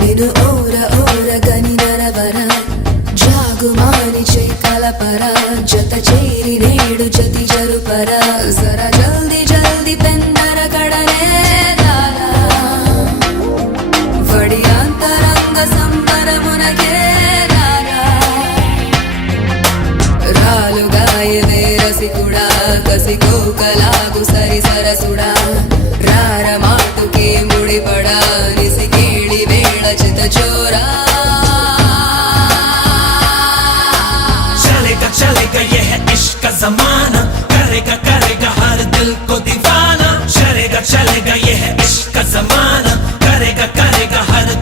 ನಿನು ಓರ ಓರ ಗನಿ ನರವರ ಜಾಗುಮಾನಿಚೆ ಕಲಪರ ಜತ ಚೇರಿ ನೇಡು ಜತಿ ಜರುಪರ ಜರ ಜಲ್ದಿ ಜಲ್ದಿ ಪೆಂದರ ಕಡನೆ ದಾರ వడియాంతరంగ సంబరమునకే రాలుగాయవే రసికుడా కసికోకలాగు సరి సరసుడా రార మాటుకే ముడిపడా నిసి కేళి వేళ చిత చోరా